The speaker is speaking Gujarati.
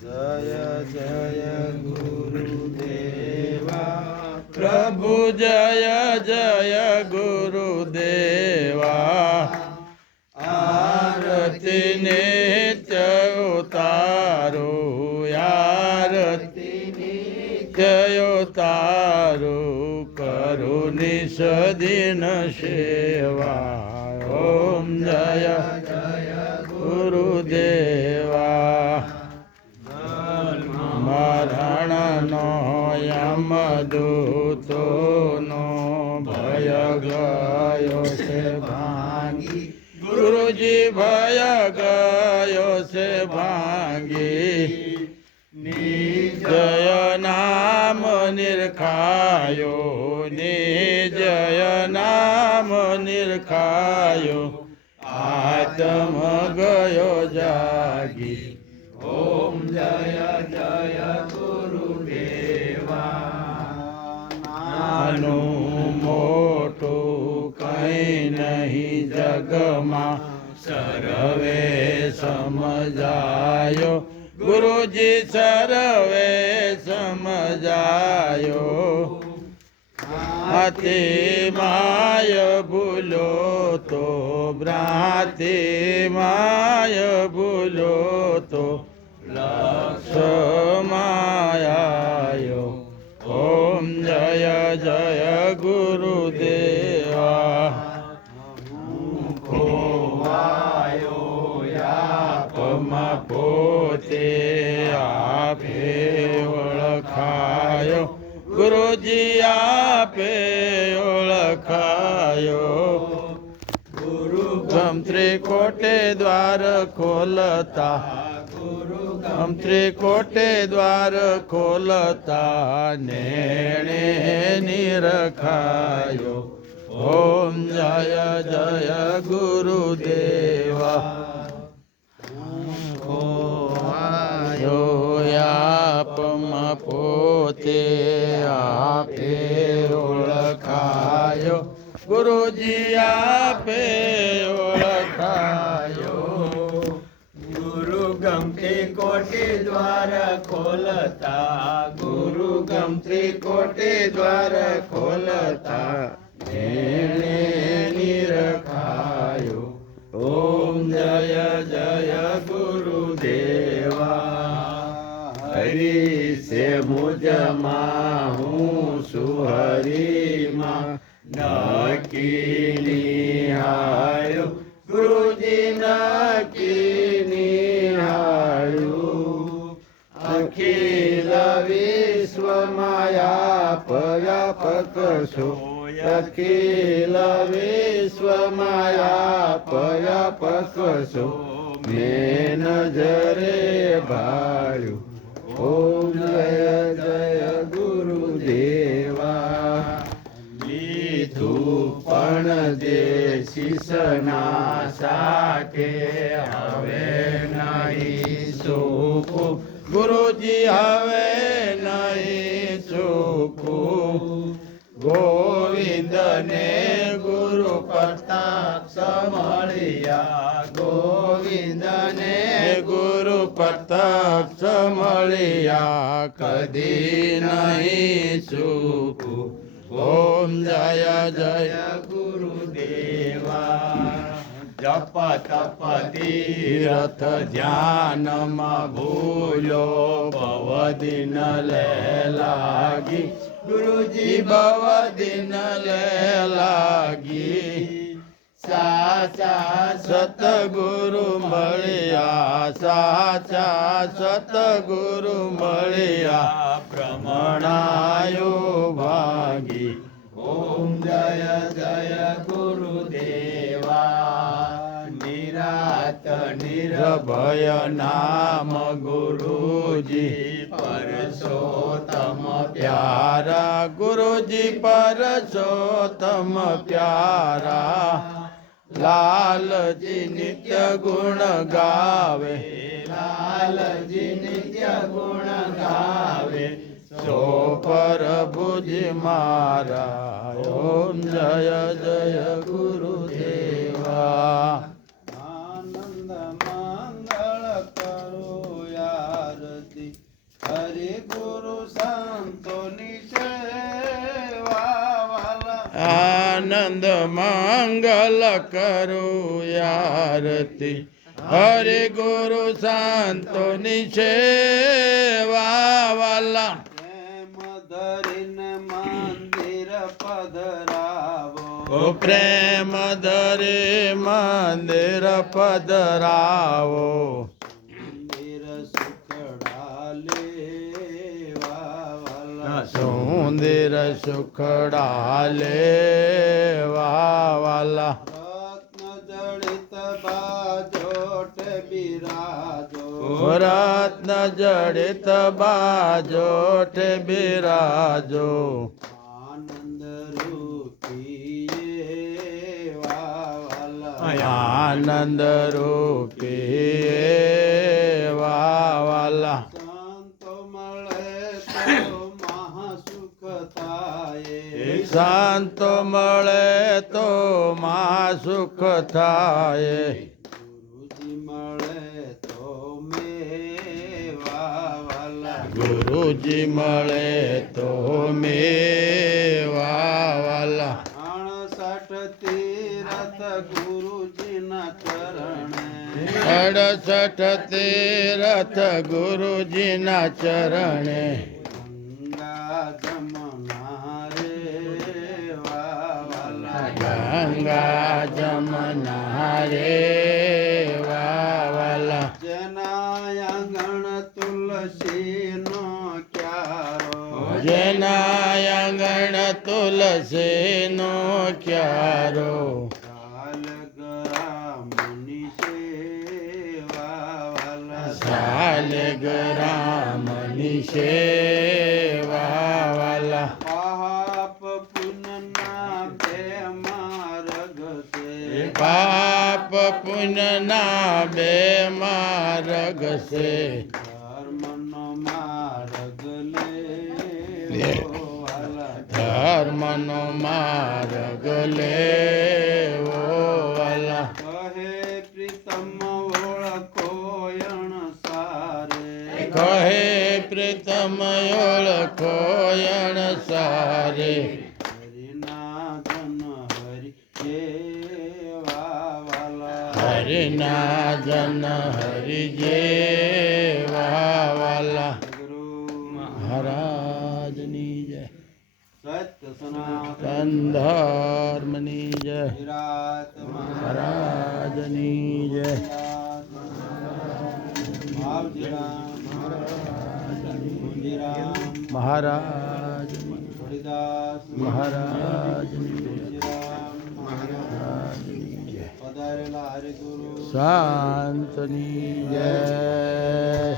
જય જય ગુરુદેવા. પ્રભુ જય જય ગુરુદેવા. આરતી નિત્ય ઉતારો આરતી નિત્ય ઉતારો કરુની સદીન સેવા. ઓમ જય જય ગુરુદેવા. યમદૂતોનો ભય ગયો છે ભાંગી. ગુરુજી ભય ગયો છે ભાંગી. નિજય નામ નિરખાયો નિજય નામ નિરખાયો. આત્મ ગયો નાનું મોટું કઈ નહીં જગમાં. સરવે સમજાયો. ગુરુજી સરવે સમજાયો. અતિ માય ભૂલો તો, ભ્રાતે માય ભૂલો તો. લક્ષ ઓળખાયો. ગુરુજી આપે ઓળખાયો. ગુરુ ગમ ત્રિકોટે દ્વાર ખોલતા. ગમ ત્રિકોટે દ્વાર ખોલતા નેણે નિરખાયો. ઓમ જય જય ગુરુદેવા. પોતે આપે ઓળખાયો. ગુરુજી આપે ઓળખાયો. ગુરુ ગમતી કોટી દ્વાર ખોલતા, ગુરુ ગમતી કોટે દ્વાર ખોલતા. નકી નિહાળ્યો ગુરુજી નકી નિહાળ્યું અખિલ વિશ્વ માયા પયાપક છો અખિલ વિશ્વ માયા પયાપક છો મેં નજરે ભાળ્યું ઓમ જય પણ જે શીશના સાથે હવે નહીં ચૂકું ગુરુજી હવે નહીં ચૂકું ગોવિંદને ગુરુ પ્રતાપ સમળિયા. ગોવિંદને ગુરુ પ્રતાપ સમળિયા. કદી નહીં ચૂકું ઓમ જય જય ગુરુદેવા. જપ તપ તીરથ ધ્યાનમાં ભૂલો ભવદિન લે લાગી ગુરુજી ભવદિન લે લાગી સાચા સતગુરુ મળ્યા, સાચા સતગુરુ મળ્યા. ભ્રમણાયો ભાગી ઓમ જય જય ગુરુદેવા નિરાત નિર્ભય નામ ગુરુજી પરસોત્તમ પ્યારા ગુરુજી પરસોત્તમ પ્યારા લાલજી નિત્ય ગુણ ગાવે. લાલજી નિત્ય ગુણ ગાવે. સો પર ભુજ મારા ઓમ જય જય ગુરુદેવા. આનંદ મંગળ કરો યારતી હરે ગુરુ સંતોની સેવા વાલા. આનંદ મંગલ કરું યારતી હરે ગુરુ સંતોની છે વાલા. મંદિર પધરાવો. પ્રેમ દરે મંદિર પધરાવો. સુંદર સુખડા લેવા વાલા રત્ન જડિત બાજોટ બિરાજો. રત્ન જડિત બાજોઠ બિરાજો. આનંદ રૂપી શાંતો મળે તો મા સુખ થાય. ગુરુજી મળે તો મેવા ગુરુજી મળે તો મેવાલા વાલા. અણસઠ તીરથ ગુરુજીના ચરણે. અડસઠ તીરથ ગુરુજીના ચરણે. ગંગા જમના ગંગા જમના રે વાલા જેના તુલસી નો ક્યારો જેના તુલસી નો ક્યારો સાલ ગ્રામની સેવા વાલા પાપ પુનના બે માર્ગ છે. ધર્મનો માર્ગ લે. ધર્મનો માર્ગ વાલા કહે પ્રીતમ ઓળખો યણ સારે. કહે પ્રીતમ ઓળખો યણ સારે. વાલા હરિના જન હરિ જેવા વાલા ગુરુ મહારાજની જય સત્ય સનાતન તન ધર્મની જય શાંતની જય.